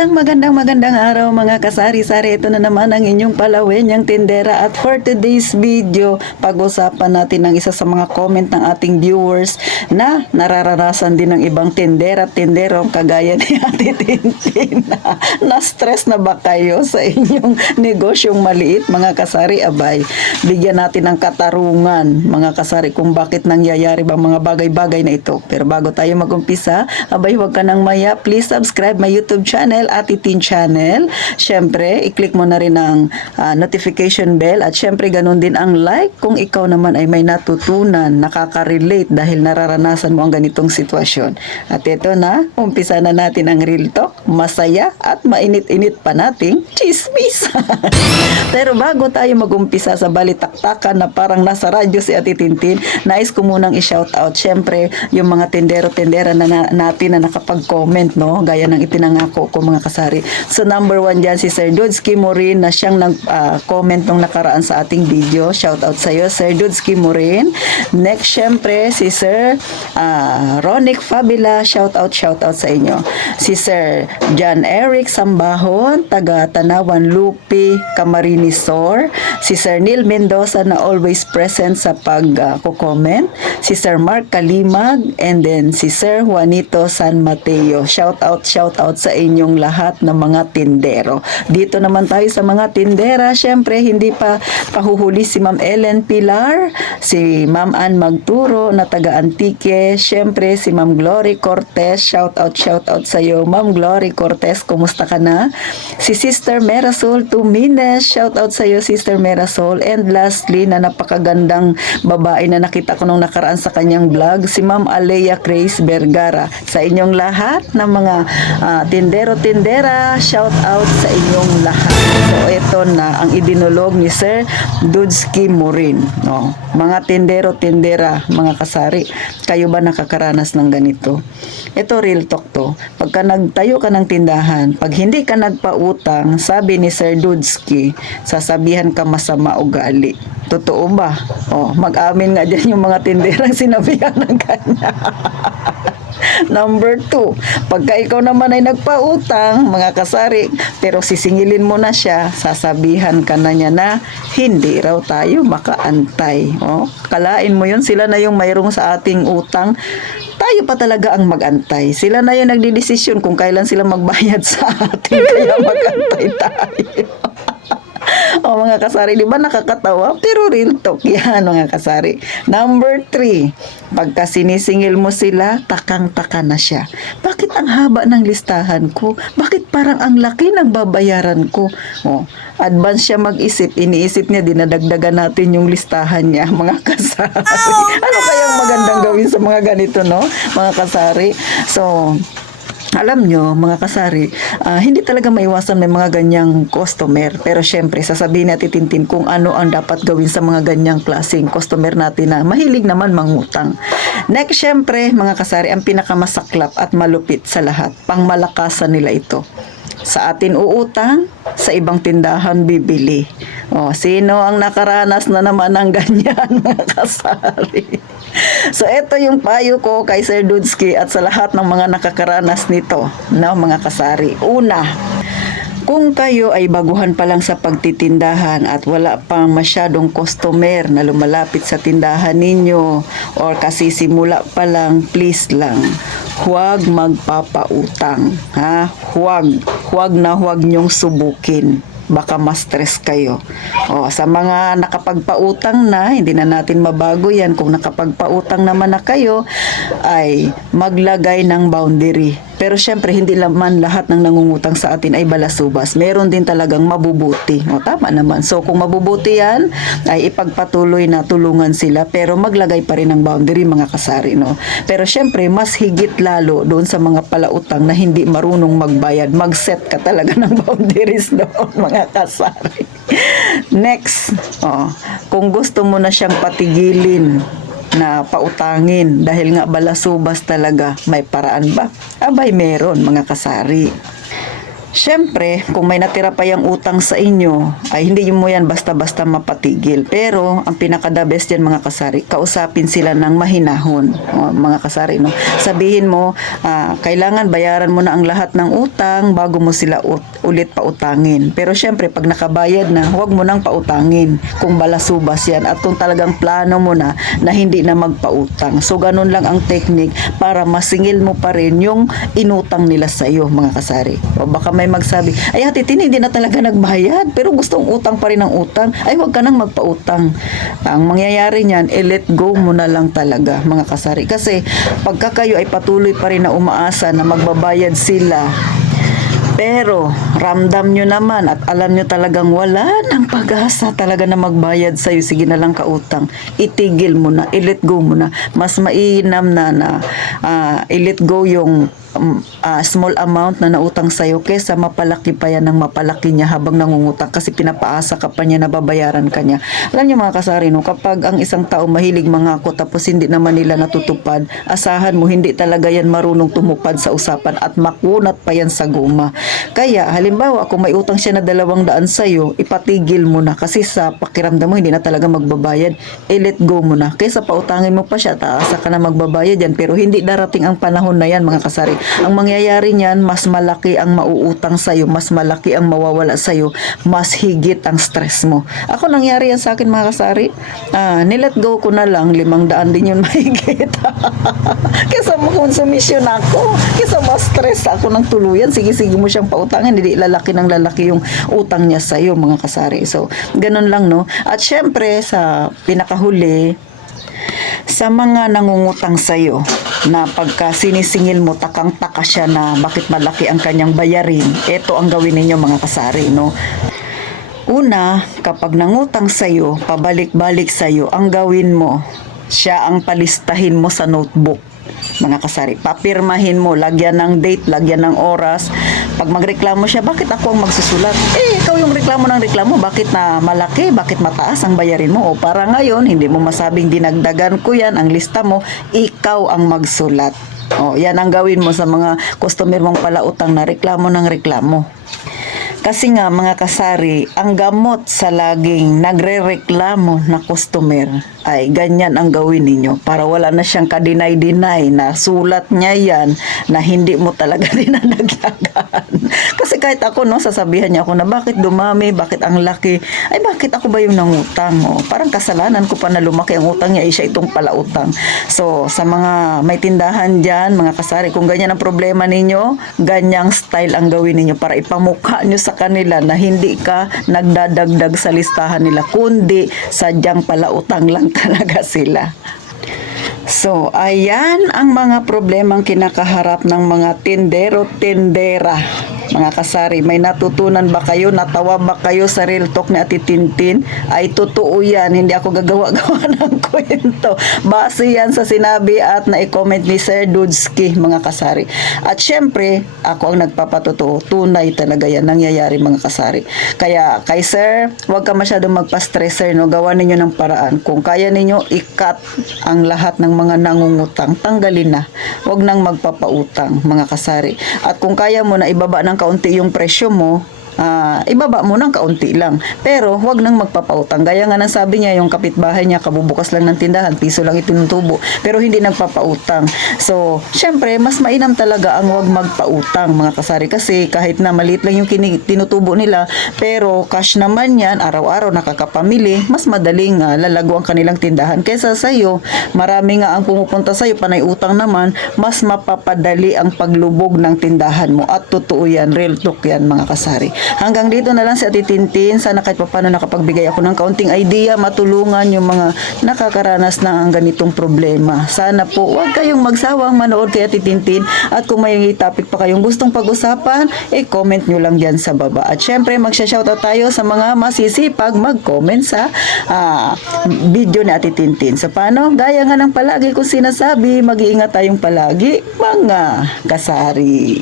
Isang magandang araw mga kasari-sari. Ito na naman ang inyong palawenyang tindera at for today's video, pag-usapan natin ang isa sa mga comment ng ating viewers na nararanasan din ng ibang tindera at tindero kagaya ni Ate Tintin. Na-stress na ba kayo sa inyong negosyong maliit mga kasari? Abay, bigyan natin ng katarungan mga kasari kung bakit nangyayari bang mga bagay-bagay na ito. Pero bago tayo mag-umpisa, abay huwag ka nang maya, please subscribe my YouTube channel, Ate Tin Channel. Syempre, i-click mo na rin ang notification bell at syempre ganun din ang like kung ikaw naman ay may natutunan, nakaka-relate dahil nararanasan mo ang ganitong sitwasyon. At ito na, umpisa na natin ang real talk, masaya at mainit-init pa nating chismis. Pero bago tayo mag-umpisa sa balitaktakan na parang nasa radyo si Ate Tintin, nais ko munang i-shout out syempre yung mga tendero-tendera na natin na nakapag-comment, no? Gaya ng itinangako ko mga kasari. So number 1 dyan si Sir Dudski Morin na siyang nag-comment nung nakaraan sa ating video. Shout out sa iyo Sir Dudski Morin. Next syempre si Sir Ronick Fabila. Shout out sa inyo. Si Sir John Eric Sambahon, taga Tanawan Lupi, Camarines Sur. Si Sir Neil Mendoza na always present sa pag-comment. Si Sir Mark Kalimag and then si Sir Juanito San Mateo. Shout out sa inyong lahat ng mga tindero. Dito naman tayo sa mga tindera. Syempre, hindi pa pahuhuli si Ma'am Ellen Pilar, si Ma'am Ann Magturo na taga Antique. Syempre, si Ma'am Glory Cortez. Shout out sa iyo, Ma'am Glory Cortez. Kumusta ka na? Si Sister Merasol Tumines. Shout out sa iyo, Sister Merasol. And lastly, na napakagandang babae na nakita ko nung nakaraan sa kanyang vlog, si Ma'am Alea Grace Vergara. Sa inyong lahat ng mga tindero-tindera, shout out sa inyong lahat. So ito na ang idinulog ni Sir Dudski Morin. No, mga tindero-tindera, mga kasari, kayo ba nakakaranas ng ganito? Ito real talk to. Pagka nagtayo ka ng tindahan, pag hindi ka nagpautang, sabi ni Sir Dudski, sasabihan ka masama ugali. Totoo ba? Mag-amin nga dyan yung mga tinderang sinabihan ng kanya. Number 2, pagka ikaw naman ay nagpautang, mga kasari, pero sisingilin mo na siya, sasabihan ka na niya na hindi raw tayo makaantay. Kalain mo yun, sila na yung mayroong sa ating utang, tayo pa talaga ang mag-antay. Sila na yung nagdidesisyon kung kailan sila magbayad sa atin, kaya mag-antay tayo. Mga kasari, di ba nakakatawa? Pero real talk yan, mga kasari. Number 3, pagka sinisingil mo sila, takang-taka na siya. Bakit ang haba ng listahan ko? Bakit parang ang laki ng babayaran ko? Advance siya mag-isip, iniisip niya, dinadagdagan natin yung listahan niya, mga kasari. Ano kayang magandang gawin sa mga ganito, no? Mga kasari. So, alam nyo, mga kasari, hindi talaga maiwasan may mga ganyang customer. Pero syempre, sasabihin natin Tintin kung ano ang dapat gawin sa mga ganyang klaseng customer natin na mahilig naman mangutang. Next, syempre, mga kasari, ang pinakamasaklap at malupit sa lahat, pangmalakasan nila ito. Sa atin uutang, sa ibang tindahan bibili. Sino ang nakaranas na naman ng ganyan, mga kasari? So, ito yung payo ko kay Sir Dudski at sa lahat ng mga nakakaranas nito, no, mga kasari. Una, kung kayo ay baguhan pa lang sa pagtitindahan at wala pang masyadong customer na lumalapit sa tindahan ninyo or kasi simula pa lang, please lang, huwag magpapautang. Huwag nyong subukin. Baka ma-stress kayo. Sa mga nakapagpautang na, hindi na natin mabago yan. Kung nakapagpautang naman na kayo, ay maglagay ng boundary. Pero syempre, hindi naman lahat ng nangungutang sa atin ay balasubas. Meron din talagang mabubuti. Tama naman. So, kung mabubuti yan, ay ipagpatuloy na tulungan sila. Pero maglagay pa rin ng boundary, mga kasari. No? Pero syempre, mas higit lalo doon sa mga palautang na hindi marunong magbayad. Mag-set ka talaga ng boundaries doon, mga kasari. Next, kung gusto mo na siyang patigilin na pautangin dahil nga balasubas talaga, may paraan ba? Abay, meron, mga kasari. Siyempre, kung may natira pa yung utang sa inyo, ay hindi mo yan basta-basta mapatigil. Pero, ang pinaka-the best yan mga kasari, kausapin sila ng mahinahon. O, mga kasari, no? Sabihin mo, kailangan bayaran mo na ang lahat ng utang bago mo sila ulit pautangin. Pero siyempre, pag nakabayad na, huwag mo nang pautangin kung balasubas yan at kung talagang plano mo na hindi na magpautang. So, ganun lang ang technique para masingil mo pa rin yung inutang nila sa iyo, mga kasari. O baka may magsabi, ay Ate Tin, hindi na talaga nagbayad, pero gustong utang pa rin ang utang. Ay, huwag ka nang magpautang. Ang mangyayari niyan, let go mo na lang talaga, mga kasari. Kasi, pagka kayo ay patuloy pa rin na umaasa na magbabayad sila, pero ramdam nyo naman at alam nyo talagang wala ng pag-asa talaga na magbayad sa'yo, sige na lang kautang, itigil mo na, i-let go mo na. Mas mainam na i-let go yung small amount na nautang sa'yo kesa mapalaki pa yan ng mapalaki niya habang nangungutang kasi pinapaasa ka pa niya na babayaran ka niya. Alam niyo mga kasari, no, kapag ang isang tao mahilig mangako tapos hindi naman nila natutupad, asahan mo hindi talaga yan marunong tumupad sa usapan at makunat pa yan sa guma. Kaya halimbawa kung may utang siya na 200 sa'yo, ipatigil mo na kasi sa pakiramdam mo hindi na talaga magbabayad, let go mo na kesa pautangin mo pa siya, taasa ka na magbabayad yan pero hindi darating ang panahon na yan mga kasari. Ang mangyayari niyan, mas malaki ang mauutang sa'yo, mas malaki ang mawawala sa'yo, mas higit ang stress mo. Ako nangyari yan sa akin mga kasari, nilet go ko na lang, 500 din yun mahigit. Kesa makonsumisyon ako, kesa ma-stress ako ng tuluyan, sige mo siyang pautangin, hindi lalaki ng lalaki yung utang niya sa'yo mga kasari. So, ganun lang no. At syempre, sa pinakahuli, sa mga nangungutang sa'yo na pagka sinisingil mo takang-taka siya na bakit malaki ang kanyang bayarin, ito ang gawin ninyo mga kasari, no? Una, kapag nangutang sa'yo, pabalik-balik sa'yo, ang gawin mo, siya ang palistahin mo sa notebook. Mga kasari, papirmahin mo, lagyan ng date, lagyan ng oras. Pag magreklamo siya, bakit ako ang magsusulat? Ikaw yung reklamo ng reklamo, bakit na malaki, bakit mataas ang bayarin mo? O para ngayon, hindi mo masabing dinagdagan ko yan, ang lista mo, ikaw ang magsulat. O, yan ang gawin mo sa mga customer mong palautang na reklamo ng reklamo. Kasi nga mga kasari, ang gamot sa laging nagre-reklamo na customer ay ganyan ang gawin ninyo para wala na siyang kadinay-dinay na sulat niya yan na hindi mo talaga dinadagdagan. Kasi kahit ako, no, sasabihan niya ako na bakit dumami, bakit ang laki, ay bakit ako ba yung nangutang? O, parang kasalanan ko pa na lumaki ang utang niya, siya itong pala utang. So, sa mga may tindahan dyan, mga kasari, kung ganyan ang problema ninyo, ganyang style ang gawin ninyo para ipamukha nyo sa kanila na hindi ka nagdadagdag sa listahan nila, kundi sadyang palautang lang talaga sila. So, ayan ang mga problemang kinakaharap ng mga tindero-tindera. Mga kasari, may natutunan ba kayo? Natawa ba kayo sa Real Talk ni Ate Tintin? Ay totoo yan, hindi ako gagawa-gawa ng kwento. Base yan sa sinabi at na-comment ni Sir Dudski, mga kasari. At syempre, ako ang nagpapatotoo. Tunay talaga yan, nangyayari mga kasari. Kaya kay Sir, huwag ka masyadong magpa-stress, Sir, no? Gawa ninyo ng paraan. Kung kaya ninyo, i-cut ang lahat ng mga nangungutang, tanggalin na. Huwag nang magpapautang, mga kasari. At kung kaya mo na ibaba ng kaunti yung presyo mo, ibaba mo ng kaunti lang. Pero, huwag nang magpapautang. Gaya nga nang sabi niya, yung kapitbahay niya, kabubukas lang ng tindahan, piso lang itinutubo, pero hindi nagpapautang. So, syempre, mas mainam talaga ang huwag magpautang, mga kasari. Kasi, kahit na maliit lang yung tinutubo nila, pero cash naman yan, araw-araw nakakapamili, mas madaling lalago ang kanilang tindahan. Kesa sa'yo, marami nga ang pumupunta sa'yo, panay utang naman, mas mapapadali ang paglubog ng tindahan mo. At totoo yan, real talk yan, mga kasari. Hanggang dito na lang si Ate Tintin. Sana kahit paano nakapagbigay ako ng kaunting idea, matulungan yung mga nakakaranas ng ang ganitong problema. Sana po huwag kayong magsawang manood kay Ate Tintin. At kung may topic pa kayong gustong pag-usapan, comment nyo lang dyan sa baba. At syempre, magsha-shoutout tayo sa mga masisipag mag-comment sa video ni Ate Tintin. So paano? Gaya nga ng palagi kong sinasabi, mag-iingat tayong palagi, mga kasari.